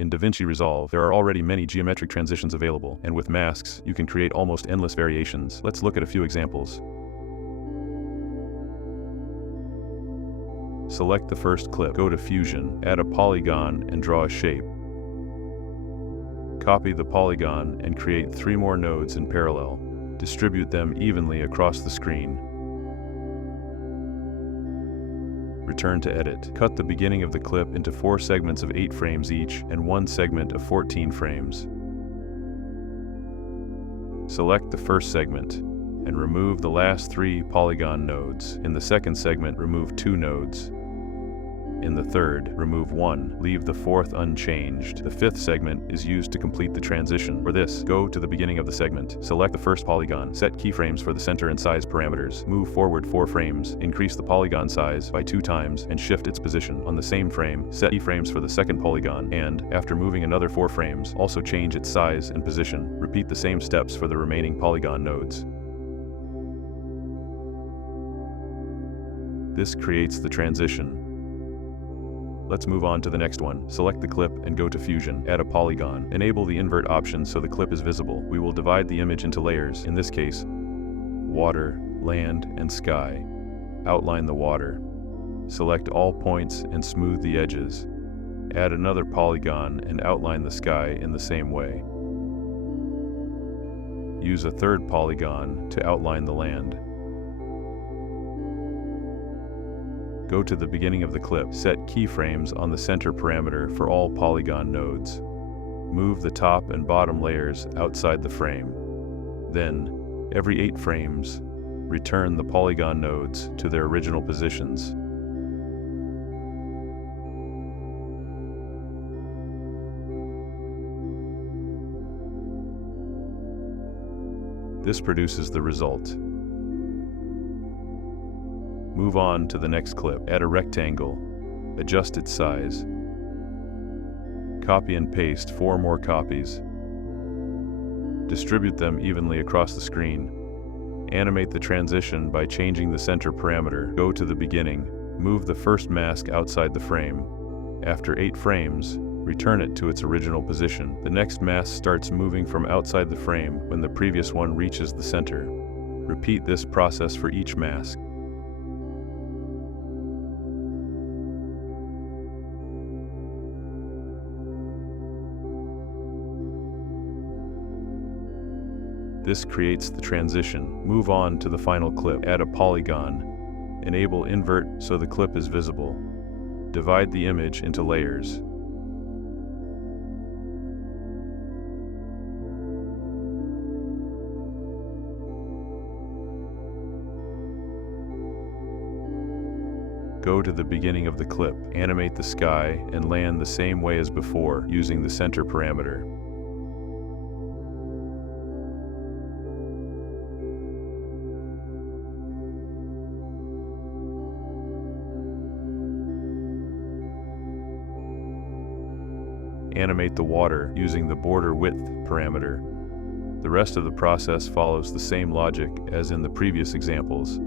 In DaVinci Resolve, there are already many geometric transitions available, and with masks, you can create almost endless variations. Let's look at a few examples. Select the first clip, go to Fusion, add a polygon, and draw a shape. Copy the polygon and create 3 more nodes in parallel. Distribute them evenly across the screen. Return to Edit. Cut the beginning of the clip into 4 segments of 8 frames each and 1 segment of 14 frames. Select the first segment and remove the last 3 polygon nodes. In the second segment, remove 2 nodes. In the third, remove 1, leave the fourth unchanged. The fifth segment is used to complete the transition. For this, go to the beginning of the segment, select the first polygon, set keyframes for the center and size parameters, move forward 4 frames, increase the polygon size by 2 times, and shift its position. On the same frame, set keyframes for the second polygon, and, after moving another 4 frames, also change its size and position. Repeat the same steps for the remaining polygon nodes. This creates the transition. Let's move on to the next one. Select the clip and go to Fusion. Add a polygon. Enable the invert option so the clip is visible. We will divide the image into layers, in this case, water, land, and sky. Outline the water. Select all points and smooth the edges. Add another polygon and outline the sky in the same way. Use a third polygon to outline the land. Go to the beginning of the clip, set keyframes on the center parameter for all polygon nodes. Move the top and bottom layers outside the frame. Then, every 8 frames, return the polygon nodes to their original positions. This produces the result. Move on to the next clip. Add a rectangle. Adjust its size. Copy and paste 4 more copies. Distribute them evenly across the screen. Animate the transition by changing the center parameter. Go to the beginning. Move the first mask outside the frame. After 8 frames, return it to its original position. The next mask starts moving from outside the frame when the previous one reaches the center. Repeat this process for each mask. This creates the transition. Move on to the final clip. Add a polygon. Enable invert so the clip is visible. Divide the image into layers. Go to the beginning of the clip. Animate the sky and land the same way as before using the center parameter. Animate the water using the border width parameter. The rest of the process follows the same logic as in the previous examples.